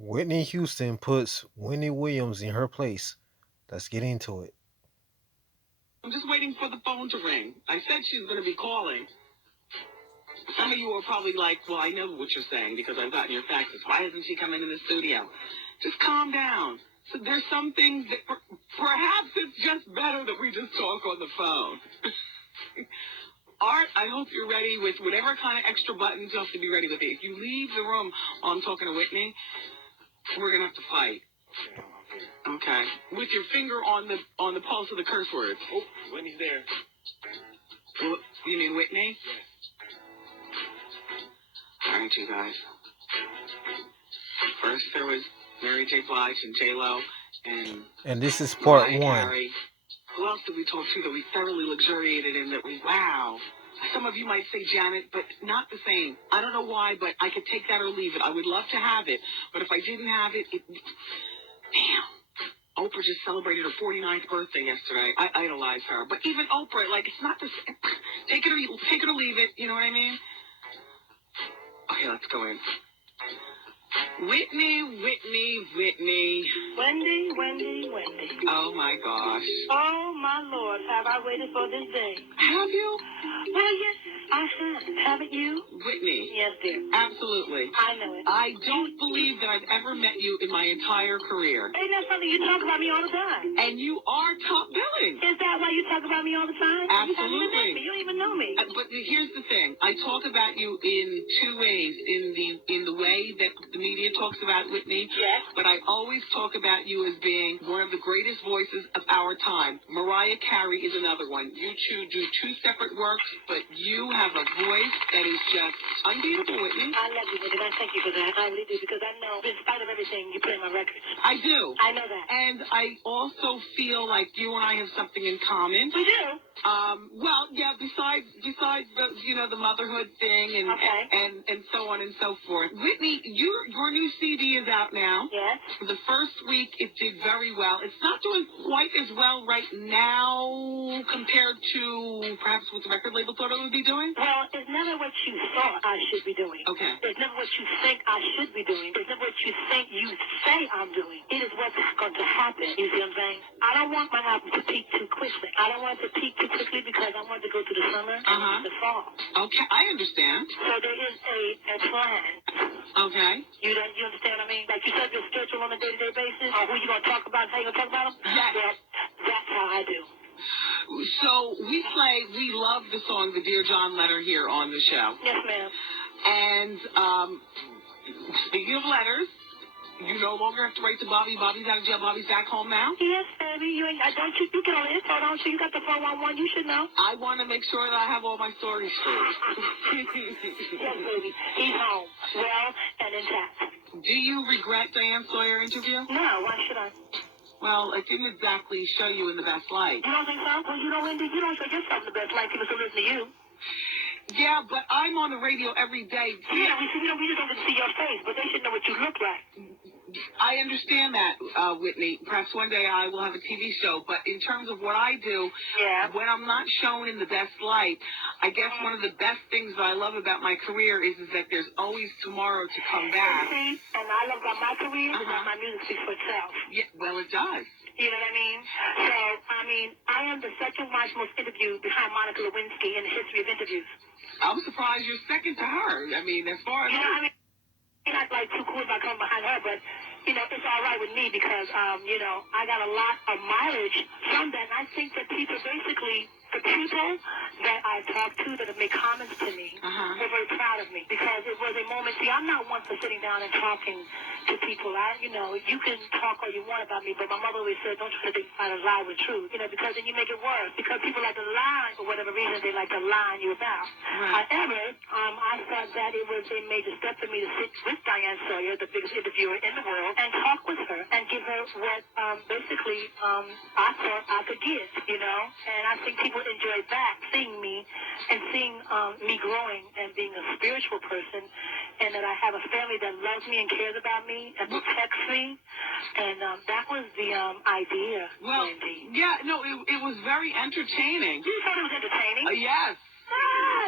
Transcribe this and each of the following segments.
Whitney Houston puts Wendy Williams in her place. Let's get into it. I'm just waiting for the phone to ring. I said she's going to be calling. Some of you are probably like, well, I know what you're saying because I've gotten your faxes. Why hasn't she come into the studio? Just calm down. So there's some things that perhaps it's just better that we just talk on the phone. Art, I hope you're ready with whatever kind of extra buttons you have to be ready with it. If you leave the room while I'm talking to Whitney, we're going to have to fight. Okay. With your finger on the pulse of the curse words. Oh, Wendy's there. You mean Whitney? All right, you guys. First, there was Mary J. Blige and J-Lo And this is part Mariah one. Carey. Who else did we talk to that we thoroughly luxuriated in? That we, wow. Some of you might say Janet, but not the same. I don't know why, but I could take that or leave it. I would love to have it, but if I didn't have it, damn. Oprah just celebrated her 49th birthday yesterday. I idolize her. But even Oprah, like, it's not the same. Take it or leave it. You know what I mean? Okay, let's go in. Whitney. Wendy. Oh, my gosh. Oh, my Lord, have I waited for this day? Have you? Well, yes, I have. Haven't you? Whitney. Yes, dear. Absolutely. I know it. I don't believe that I've ever met you in my entire career. Ain't that something you talk about me all the time? And you are top billing. Is that why you talk about me all the time? You haven't even met me. You don't even know me. But here's the thing. I talk about you in two ways. In the way that the media talks about Whitney. Yes. But I always talk about you as being one of the greatest voices of our time. Mariah Carey is another one. You two do two separate works, but you have a voice that is just unbeatable, Whitney. I love you, Wendy. I thank you for that. I really do, because I know, in spite of everything, you play my records. I do. I know that. And I also feel like you and I have something in common. We do. Well, yeah, besides the motherhood thing and Okay. and so on and so forth. Whitney, your new CD is out now. Yes. The first week it did very well. It's not doing quite as well right now compared to perhaps what the record label thought it would be doing. Well, it's never what you thought I should be doing. Okay. It's never what you think I should be doing. It's never what you think you say I'm doing. It is what's going to happen. You see what I'm saying? I don't want my album to peak too quickly. I don't want it to peak too quickly because I want it to go through the summer and the fall. Okay, I understand. So there is a plan. Okay. You understand what I mean? Like you said, your schedule on a day-to-day basis, or who you going to talk about, how you going to talk about them? Yes. Well, that's how I do. So we love the song The Dear John letter here on the show. Yes, ma'am. And speaking of letters, you no longer have to write to Bobby. Bobby's out of jail. Bobby's back home now. Yes, baby. You get all the info, don't you? You got the 411. You should know. I want to make sure that I have all my stories straight. Yes, baby. He's home. Well and intact. Do you regret Diane Sawyer interview? No, why should I? Well, it didn't exactly show you in the best light. You don't think so? Well, you know, Wendy, you don't show yourself the best light. People still listen to you. Yeah, but I'm on the radio every day. Yeah, we just don't get to see your face, but they should know what you look like. I understand that, Whitney. Perhaps one day I will have a TV show, but in terms of what I do, when I'm not shown in the best light, I guess one of the best things that I love about my career is that there's always tomorrow to come back. See, and I love about my career is that my music speaks for itself. Yeah, well, it does. You know what I mean? So, I am the second most interviewed behind Monica Lewinsky in the history of interviews. I'm surprised you're second to her. I mean, as far as... You know, I'm not like too cool about coming behind her, but, you know, it's all right with me because, I got a lot of mileage from that. And I think that people basically, the people that I talk to that have made comments to me, they're very proud of me because it was a moment. See, I'm not one for sitting down and talking to people. You can talk all you want about me, but my mother always said, don't try to find a lie with truth, because then you make it worse. Because people like to lie for whatever reason they like to lie on you about. Right. However, I thought that it was a major step for me to sit with Diane Sawyer, the biggest interviewer in the world, and talk with her and give her what I thought I could give, And I think people enjoyed that, seeing me and seeing me growing and being a spiritual person, and that I have a family that loves me and cares about me and protects me. And that was the idea, Wendy. Yeah, no, it was very entertaining. You thought it was entertaining? Yes.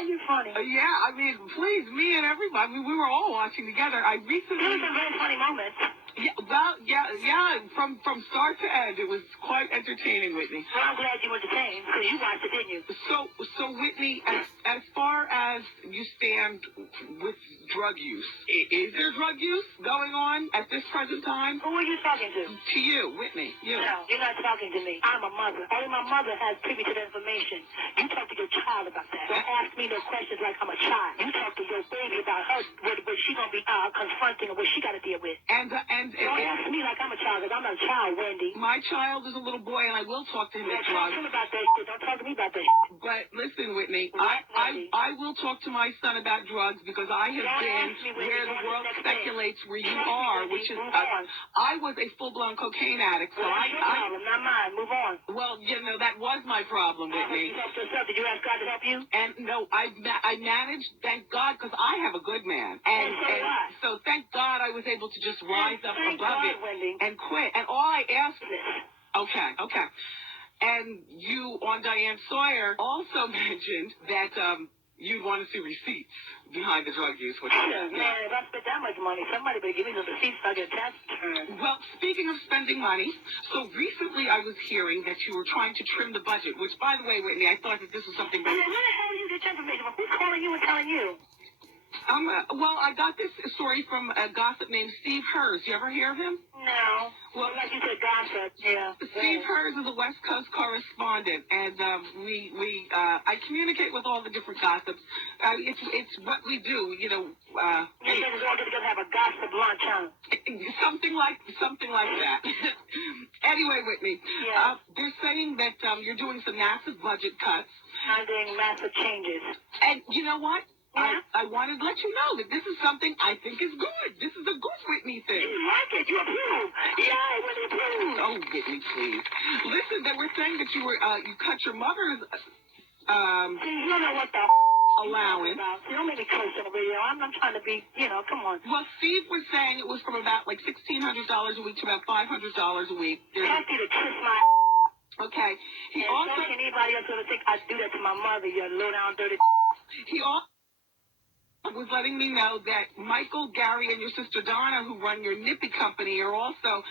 You're funny. Yeah, I mean, please, me and everybody. I mean, we were all watching together. I recently... There were some very funny moments. Yeah, well, yeah. From start to end, it was quite entertaining, Whitney. Well, I'm glad you entertained because you watched it, didn't you? So Whitney, as far as you stand with drug use, is there drug use going on at this present time? Who are you talking to? To you, Whitney. You. No, you're not talking to me. I'm a mother. Only my mother has privy to the information. You talk to your child about that. Don't ask me no questions like I'm a child. You talk to your baby about her, what she gonna be confronting or what she got to deal with. And Don't ask me like I'm a child, because I'm not a child, Wendy. My child is a little boy, and I will talk to him Don't at talk drugs. to him about that shit. Don't talk to me about that shit. But listen, Whitney, Wendy? I will talk to my son about drugs because I have Don't been ask me, Wendy. where the Go on to world the next speculates where you Trust me, are, Wendy. which is Move on. I was a full-blown cocaine addict, so Well, that's your problem, not mine. Move on. well, that was my problem, Whitney. You helped yourself. Did you ask God to help you? And no, I managed, thank God, because I have a good man. And so thank God I was able to just rise up Thank above God, it Wendy. and quit. And all I asked okay. And you on Diane Sawyer also mentioned that you'd want to see receipts behind the drug use. Which Man, if I spent that much money, somebody better give me some receipts so I get tax returns. Well, speaking of spending money, so recently I was hearing that you were trying to trim the budget, which, by the way, Whitney, I thought that this was something Where the hell did you get your information from? Who's calling you and telling you? well, I got this story from a gossip named Steve Hers. You ever hear of him? No. Well, like you said, gossip. Yeah. Steve Hers is a West Coast correspondent, and I communicate with all the different gossips. It's what we do, You guys all get together and have a gossip lunch, huh? something like that. Anyway, Whitney, Yeah. they're saying that you're doing some massive budget cuts. I'm doing massive changes. And you know what? Yeah? I wanted to let you know that this is something I think is good. This is a good Whitney thing. You like it. You approve. Yeah, when you approve. Oh, Whitney, please. Listen, they were saying that you cut your mother's See, you don't know what the allowance. You don't make me curse on the radio. I'm trying to be, come on. Well, Steve was saying it was from about like $1,600 a week to about $500 a week. Ask you to kiss my Okay. He and also don't anybody else gonna think I do that to my mother, you low down dirty. he also was letting me know that Michael, Gary, and your sister Donna, who run your Nippy company, are also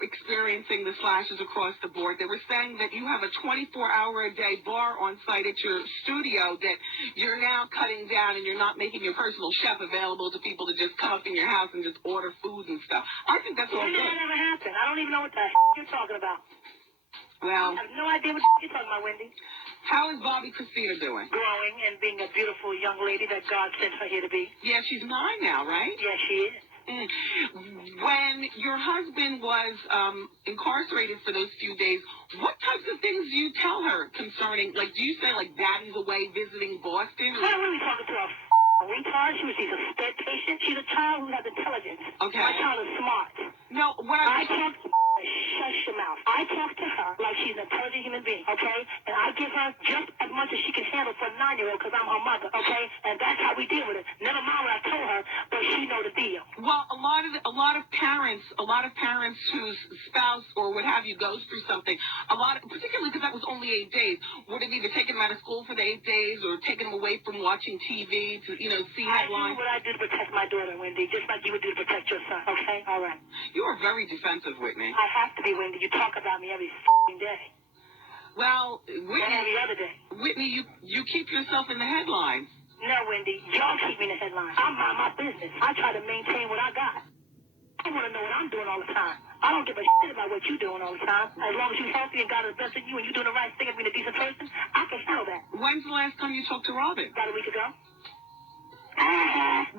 experiencing the slashes across the board. They were saying that you have a 24-hour-a-day bar on site at your studio that you're now cutting down, and you're not making your personal chef available to people to just come up in your house and just order food and stuff. I think that's all You know good. that never happened. I don't even know what the you're talking about. Well, I have no idea what you're talking about, Wendy. how is Bobby Christina doing? Growing and being a beautiful young lady that God sent her here to be. Yeah, she's 9 now, right? Yes, she is. When your husband was incarcerated for those few days, what types of things do you tell her concerning, like, do you say, like, Daddy's away visiting Boston? I'm not really talking to a retard. She's a sped patient. She's a child who has intelligence. Okay. My child is smart. No, what I talk to shush your mouth. I talk to her like she's an intelligent human being, okay? And I give her just as much as she can handle for a 9-year-old because I'm her mother, okay? And that's how we deal with it. Never mind what I told her, but she know the deal. Well, a lot of parents whose spouse or what have you goes through something, particularly because that was only 8 days, would have either taken them out of school for the 8 days or taken them away from watching TV to, see headlines. I do what I do to protect my daughter, Wendy, just like you would do to protect your son, okay? All right. You are very defensive, Whitney. I have to be, Wendy. You talk about me every f***ing day. Well, And every other day. Whitney, you keep yourself in the headlines. No, Wendy. Y'all keep me in the headlines. I mind my business. I try to maintain what I got. I want to know what I'm doing all the time. I don't give a shit about what you're doing all the time. As long as you're healthy and God is blessing you and you're doing the right thing and being a decent person, I can handle that. When's the last time you talked to Robin? About a week ago.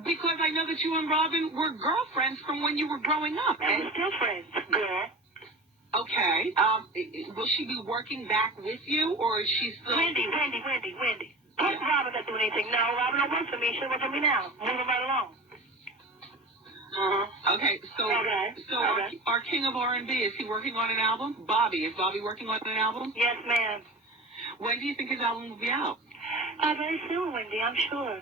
Because I know that you and Robin were girlfriends from when you were growing up. And we're still friends, girl. Okay. Will she be working back with you, or is she still... Wendy. Don't Robin not doing anything. No, Robin don't work for me. She'll work for me now. Moving right along. Okay, so Okay. Our king of R&B, is he working on an album? Is Bobby working on an album? Yes, ma'am. When do you think his album will be out? Very soon, Wendy, I'm sure.